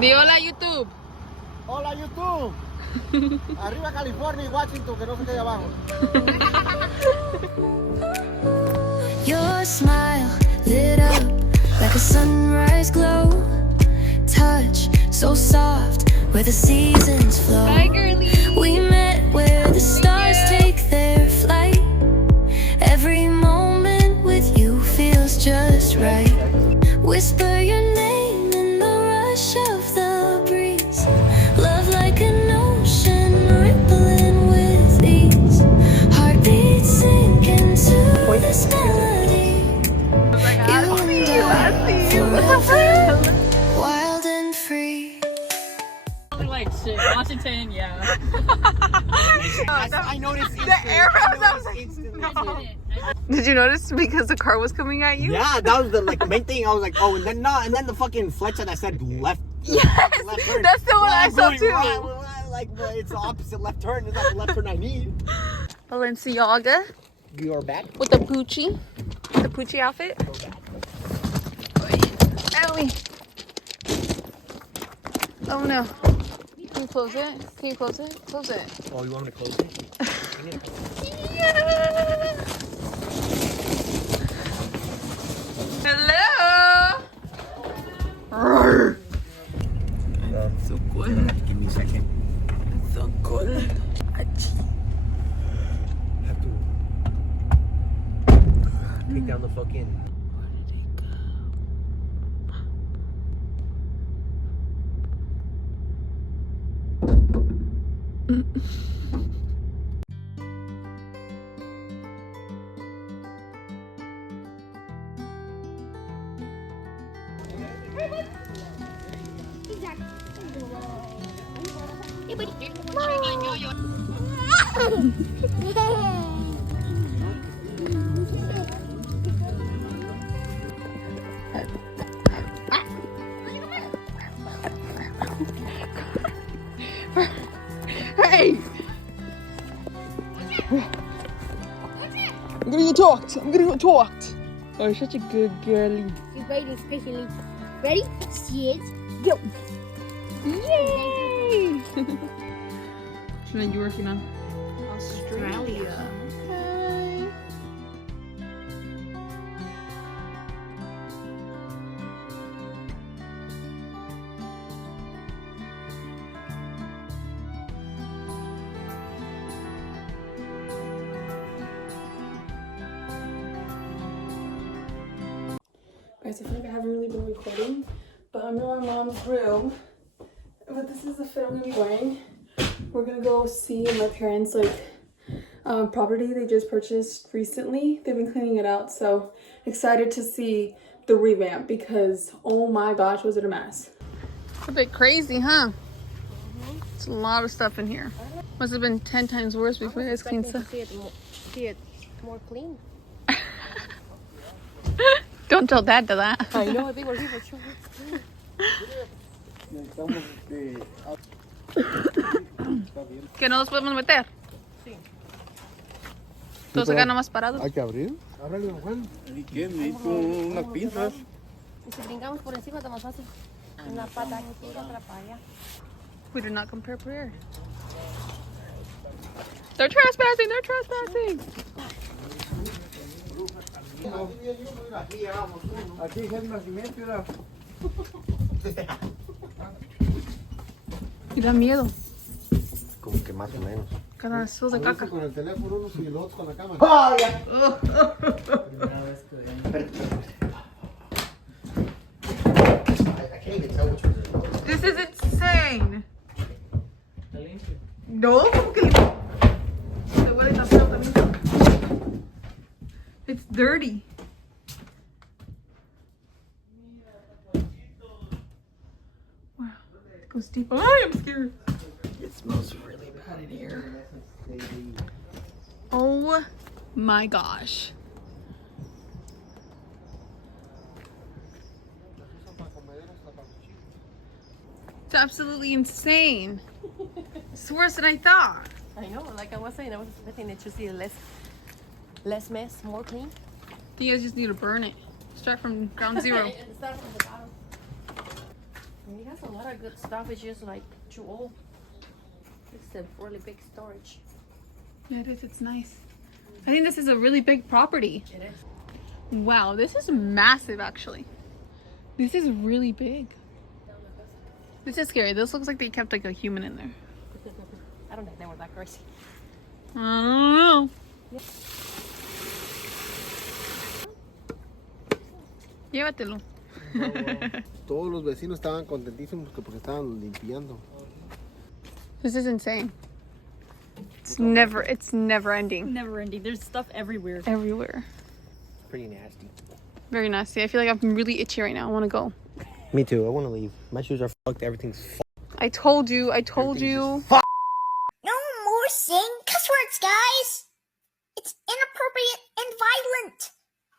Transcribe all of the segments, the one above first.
Di hola YouTube. Hola YouTube. Arriba California y Washington, que no se quede abajo. Your smile lit up like a sunrise glow. Touch so soft where the seasons flow. Hi, girlie. We met where the stars take their flight. Every moment with you feels just right. Whisper your name in the rush of the breeze. Love like an ocean rippling with ease. Heartbeats sink into this melody. You and I forever, wild and free. Like shit. Washington, yeah. I noticed The air Did you notice because the car was coming at you? Yeah, that was the main thing. I was like, oh, and then the fucking flecha that said left. Yes, left turn. that's the one I saw too. Right, but it's the opposite left turn. It's not the left turn I need. Balenciaga You're back. with the Poochie outfit. Ellie. Oh no. Can you close it? Can you close it? Close it. Oh, you want me to close it? Yeah. Hello. Roar. So cool. Give me a second. So cool. Achoo. Have to take down the fucking. Where did it go? Hey! I'm gonna get talked. I'm gonna get talked. Oh, you're such a good girlie. You ready to especially. Ready? Set, go. Yay! What are you working on? Australia. Okay. Guys, I feel like I haven't really been recording, but I'm in my mom's room. But this is the fit I'm gonna be wearing. We're gonna go see my parents' property they just purchased recently. They've been cleaning it out, so excited to see the revamp because oh my gosh, was it a mess. It's a bit crazy, huh? It's a lot of stuff in here. Must have been 10 times worse before you guys cleaned stuff. See it more clean. Don't tell Dad to that. I know, I think we're here for sure. Que no nos podemos meter. Sí. Todos acá nomás parados. Hay que abrir. Ábrele, Juan. ¿Y qué? Necesito unas pinzas. Y si brincamos por encima está más fácil. Una pata aquí y otra para allá. We did not come prepared. They're trespassing! They're trespassing! Aquí es el nacimiento, mira. Y da miedo. Como que más o menos. Cada sos de caca. Con el teléfono unos y los otros con la cámara. ¡Ah, ya! I can't even tell which one it is. This is insane. No, como que te huele tan feo también. It's dirty. Wow, it goes deep. Oh, I am scared. It smells really bad in here. Oh my gosh. It's absolutely insane. It's worse than I thought. I know, like I was saying, I was expecting it to see less mess, more clean. You guys just need to burn it. Start from ground zero. Start from the bottom. It has a lot of good stuff. It's just like too old. It's a really big storage. Yeah, it is. It's nice. I think this is a really big property. It is. Wow, this is massive actually. This is really big. This is scary. This looks like they kept like a human in there. I don't think they were that crazy. I don't know. Llévatelo. Todos los vecinos estaban contentísimos porque estaban limpiando. This is insane. It's never ending. Never ending. There's stuff everywhere. Everywhere. Pretty nasty. Very nasty. I feel like I'm really itchy right now. I want to go. Me too. I want to leave. My shoes are fucked. Everything's fucked. I told you. No more saying cuss words, guys. It's inappropriate and violent.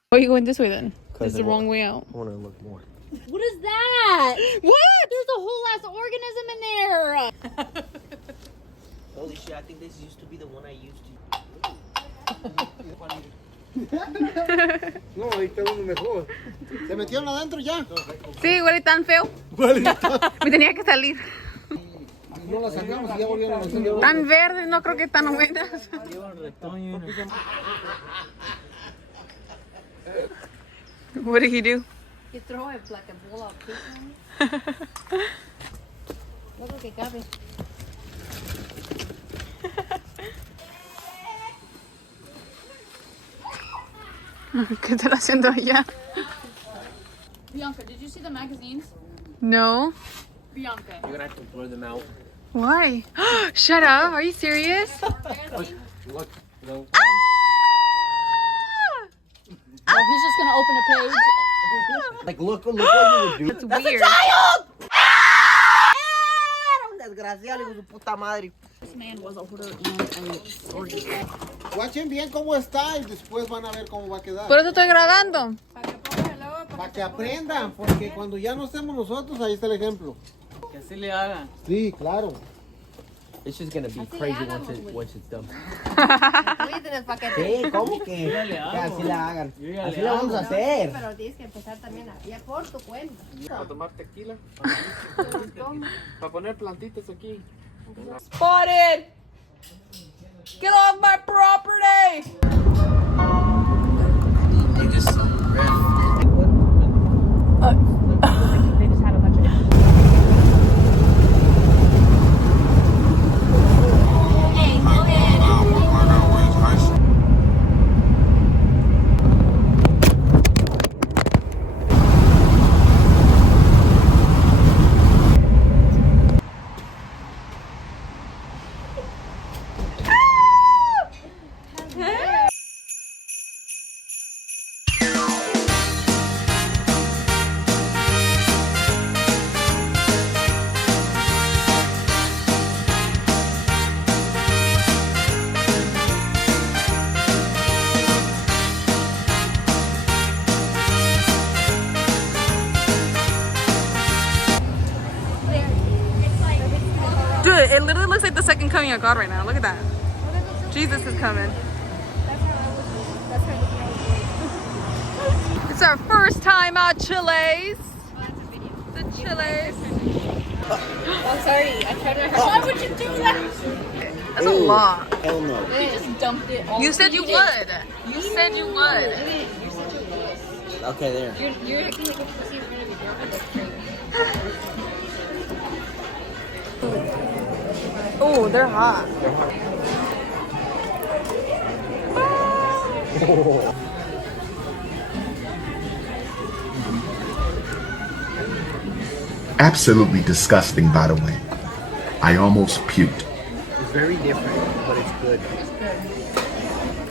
Why are you going this way then? This is the I wrong way out. I want to look more. What is that? What? There's a whole ass organism in there. Holy shit, I think this used to be the one I used to. No, ahí está uno mejor. ¿Se metieron adentro ya? Sí, huele tan feo. Me tenía que salir. No la sacamos y ya volvieron a salir. Tan verdes, no creo que tan buenas. What did he do? You throw it like a bowl of poop on it. Look que cabe. ¿Qué están haciendo allá? Bianca, did you see the magazines? No. Bianca. You're gonna have to blur them out. Why? Shut up. Are you serious? Look. No. Oh, he's just gonna open a page. Like, look what you would do. That's weird. Desgraciado, hijo de su puta madre. This man was a hoarder and a organ. Guachen bien cómo está y después van a ver cómo va a quedar. Por eso estoy grabando. Para que aprendan, porque cuando ya no estemos nosotros, ahí está el ejemplo. Que así le hagan. Sí, claro. It's just gonna be crazy once it's done. Paquete. Sí, ¿cómo que? Que así la hagan. Así la vamos a hacer. Pero tienes que empezar también ya por tu cuenta. Para tomar tequila. Para poner plantitas aquí. Spotted! Get off my property! They just had a bunch of Dude, it literally looks like the second coming of God right now. Look at that. Jesus is coming. It's our first time at Chile's. The Chile's. Oh, sorry. I tried to. Why would you do that? That's a lot. Hell no. You just dumped it all. You said you would. You said you would. Okay, there. You're acting like a pussy in front of your girlfriend. That's crazy. Oh, they're hot. Absolutely disgusting, by the way. I almost puked. It's very different, but it's good.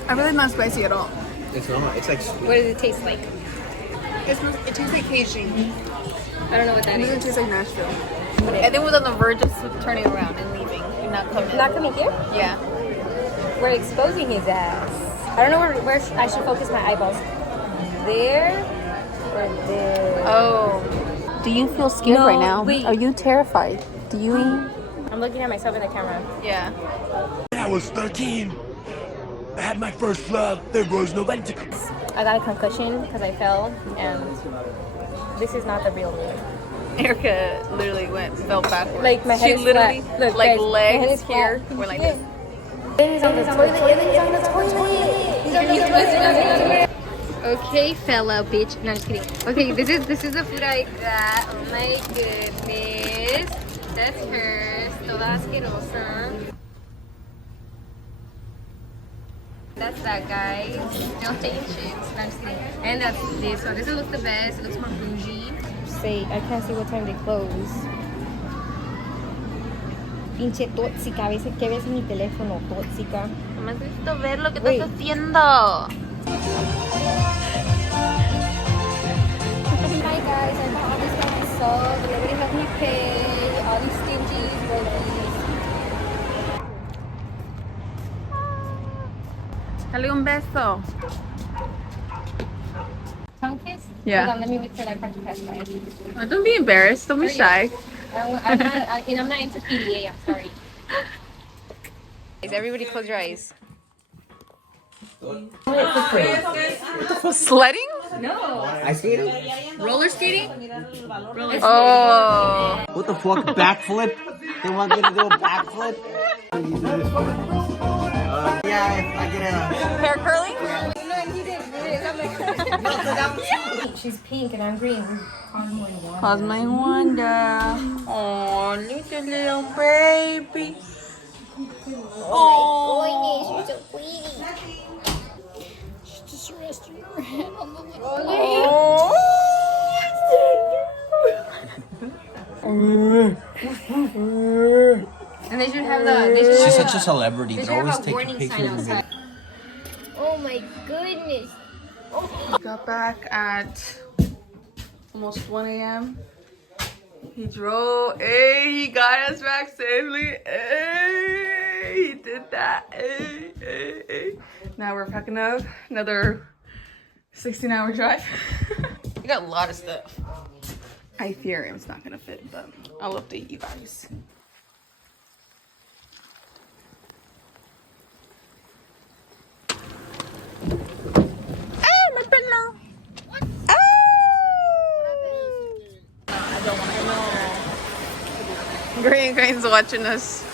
I really not spicy at all. It's not. It's like What does it taste like? It tastes like Cajun. I don't know what that It is. doesn't taste like Nashville. I think we're on the verge of turning around and leaving. We're not coming. Not coming here? Yeah. We're exposing his ass. I don't know where I should focus my eyeballs. There or there? Oh. Do you feel scared No, right now? wait. Are you terrified? Do you? I'm looking at myself in the camera. Yeah. I was 13. I had my first love. There was nobody to. I got a concussion because I fell, and this is not the real me. Erica literally fell backwards. Like my head she is literally, flat. Look, like guys, my head legs is here, flat. were like this. He's on the toilet. He's on the toilet. Okay, fellow bitch. No, just kidding. Okay, this is the food I got. Oh my goodness. That's hers. Toda asquerosa. That's that, guys. No taking chips. No, I'm just kidding. And that's this. So this looks the best. It looks more bougie. Say, I can't see what time they close. Pinche tóxica. A veces que ves en mi teléfono, tóxica. No me has visto ver lo que Wait. estás haciendo. Hi guys, I bought all this by myself. Nobody helped me pay. All these stingies, brokies. Dale un beso. Tongue kiss? Yeah. Hold on, let me wait till I punch past by. Oh, don't be embarrassed. Don't be shy. I'm not into PDA, I'm sorry. Everybody close your eyes. Sledding? No. Ice skating? Roller skating? Oh. What the fuck? Backflip? They want me to do a backflip? Yeah, if I get a... Hair curling? She's pink and I'm green. Cosmo and Wanda. Oh, look at little baby. Oh my goodness, you're so pretty. Just resting your head on the little And they should have the. She's such a celebrity. They're always taking pictures of me. Oh my goodness. Got back at almost 1 a.m. He drove. Hey, he got us back safely. Hey, he did that. Hey, hey, hey. Now we're packing up another 16-hour drive. We got a lot of stuff. I fear it's not gonna fit, but I'll update you guys. Oh, my pillow. Oh. Green's watching us.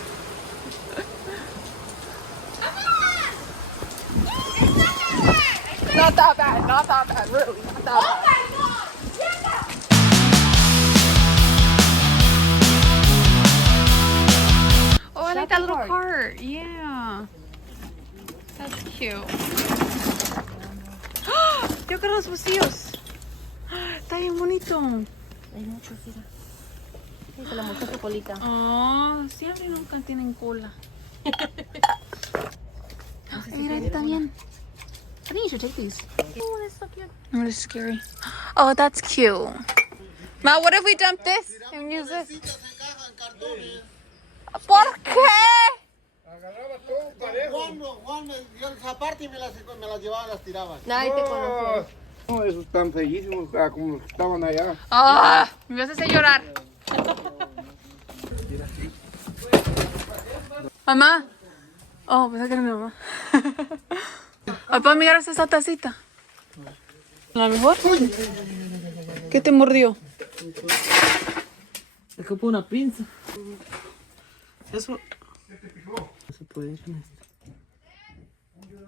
Not that bad, really. Not that bad. Oh, I like that little cart. Yeah. That's cute. Yo quiero los bolsillos. Está bien bonito. Hay muchos, mira. Se la mostró su colita. Oh, siempre nunca tienen cola. Mira, está bien. I think you should take these. Oh, that's so cute. Oh, that's scary. Oh, that's cute. Ma, what if we dump this and use this? ¿Por qué? Juan me dio esa parte y me las llevaba, las tiraba. Nadie te conoce. No, esos están feísimos como estaban allá. Ah, me vas a hacer llorar. Mamá. Oh, pensé que era mi mamá. ¿Puedo mirar esa tacita? ¿A lo mejor? ¿Qué te mordió? Es como una pinza. Eso... Se puede ir con esto.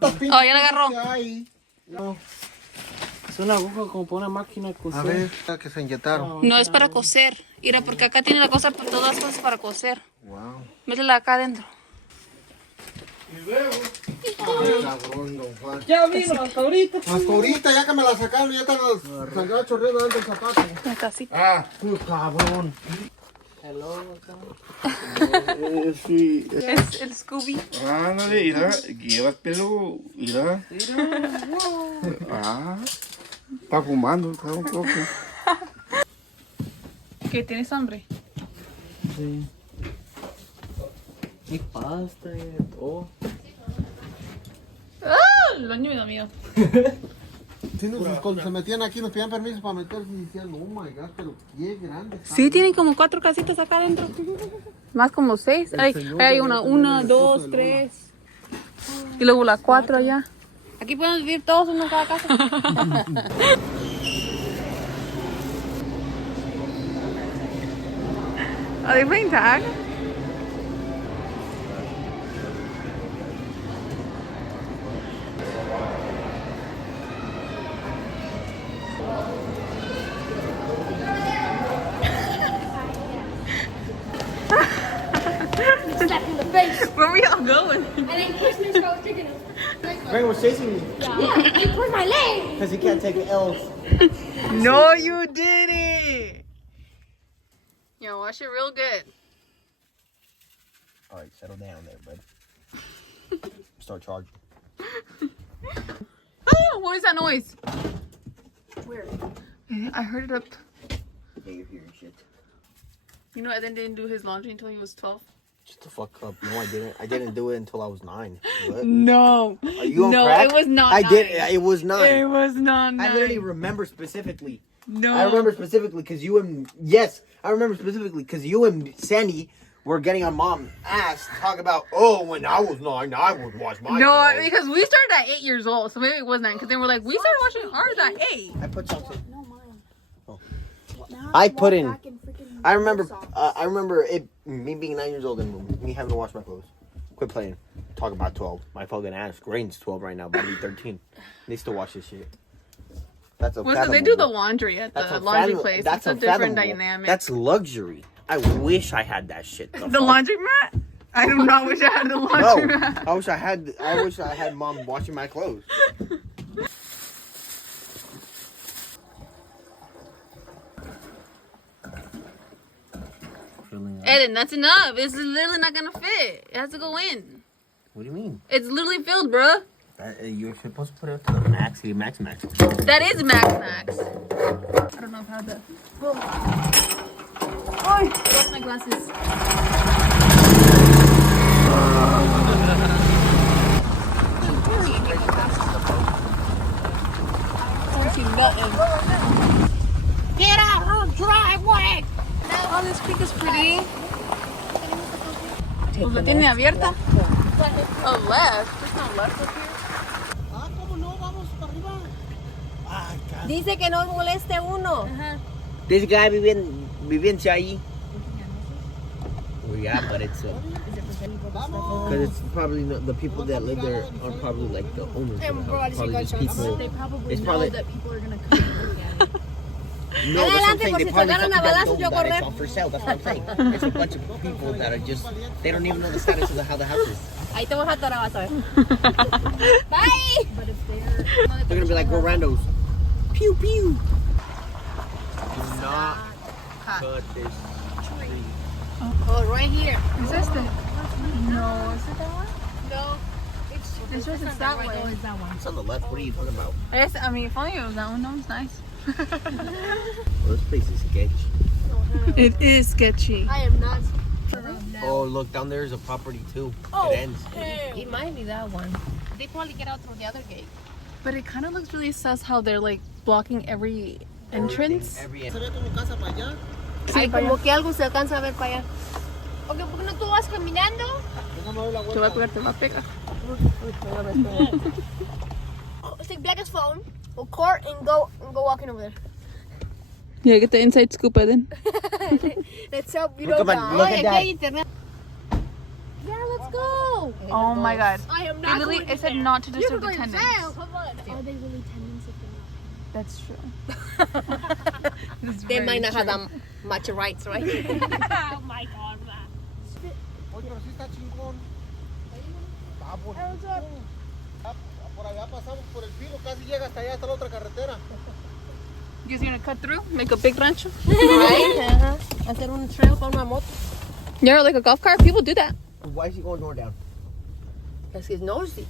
Oh, ya la agarró. No. Es una aguja como para una máquina de coser. A ver, que se inyectaron. No es para coser. Mira, porque acá tiene la cosa, todas las cosas para coser. Wow. Métela acá adentro. Ay, cabrón, don Juan. Ya vino, hasta ahorita. Hasta ahorita, ya que me la sacaron, ya están sangrando chorreando dentro del zapato. La tacita. Ah, cabrón. Hello, Sí. Es el Scooby. Ándale, mira, llevas pelo, mira. Ah, está fumando, está un poco. ¿Qué? ¿Tienes hambre? Sí. Y pasta y todo. ¡Ah! El baño me da miedo. Sí, cuando se metían aquí nos pedían permiso para meterse y decían, oh my god, pero qué grande. Sí, tienen como 4 casitas acá adentro. Más como 6. Hay una, 2, 3. Y luego la 4 allá. Aquí podemos vivir todos uno en cada casa. Are they playing tag? Slap in the face. Where we all going? And then Christmas was kicking him. Greg was chasing me Yeah, he pushed my leg. because he can't take the L's. No, you didn't. Yo, wash it real good. All right, settle down there, bud. Start charging. Oh, what is that noise? Where? I heard it up. Yeah, you're hearing shit. You know, Eden didn't do his laundry until he was 12. Shut the fuck up. No, I didn't. I didn't do it until I was 9. What? No. Are you on No, crack? it was not I 9. did. It was 9. It was not 9. I literally remember specifically. No. I remember specifically because you and I remember specifically because you and Sandy were getting on mom's ass talk about, oh, when I was 9, I would watch my No, show. because we started at 8 years old, so maybe it was 9. Because they were like, we started watching ours at 8. I put something. No, mine. Oh. Now I I put in. back and freaking I remember. socks. I remember it. Me being 9 years old and me having to wash my clothes. Quit playing. Talk about 12. My fucking ass. Grain's 12 right now, but I'm 13. They still watch this shit. That's a. Well, so they do the laundry at the laundry place. That's it's a different unfathomable. dynamic. That's luxury. I wish I had that shit. the fuck? laundromat? I do not wish I had the laundromat. No, I wish I had mom washing my clothes. Eden, that's enough. It's literally not gonna fit. It has to go in. What do you mean? It's literally filled, bruh. You're supposed to put it up to the max. Max. That is max. I don't know if I have that. Oh, I lost my glasses. Get out her driveway. Oh, this creek is pretty. Pues la tiene abierta. Oh, left. There's no left up here. Dice que no moleste uno. This guy viviendo ahí. Well, yeah, but it's because it's probably not, the people that live there are probably like the owners. Probably just people. They probably It's know probably that people are gonna come and look at it. no. That's what I'm saying. They si probably te agarran a don't balazos, yo know that it's correr. all for sale. That's what I'm saying. It's a bunch of people that are just they don't even know the status of how the house is. Ahí te vas a atorar, vas a ver. Bye. But if they're They're gonna be like we're randos. Pew pew. Do not cut this tree. Oh, right here. Is this the? No, is it that one? No. It's just it's that way. it's that one. It's on the left. What are you talking about? I guess, I mean, if only it was that one, no, it's nice. Well, this place is sketch. It is sketchy. I am not. Oh, look down there is a property too. Oh, It ends. It might be that one. They probably get out through the other gate. But it kind of looks really sus how they're like blocking every entrance. Every Ay, como que algo se alcanza a ver para allá. Ok, ¿por qué no tú vas caminando? Te va a pegar, te va a pegar. Let's take Black's phone, or cart, and go walking over there. Yeah, get the inside scoop, Eden. Let's help you Look know at my- look at that. internet. Yeah, let's go. Oh my god. I am It not literally, going it said there. not to You're disturb going to attendance. jail. Come on. Are they really tenants if That's true. They might not have that much rights, right? Oh my god, man. Oye, pero sí está chingón. Está bonito. Por allá pasamos por el filo, casi llega hasta allá, hasta la otra carretera. You guys gonna cut through? Make a big rancho? Right? Hacer un trail para una moto. Yeah, like a golf cart. People do that. Why is he going door down? Because he's nosy.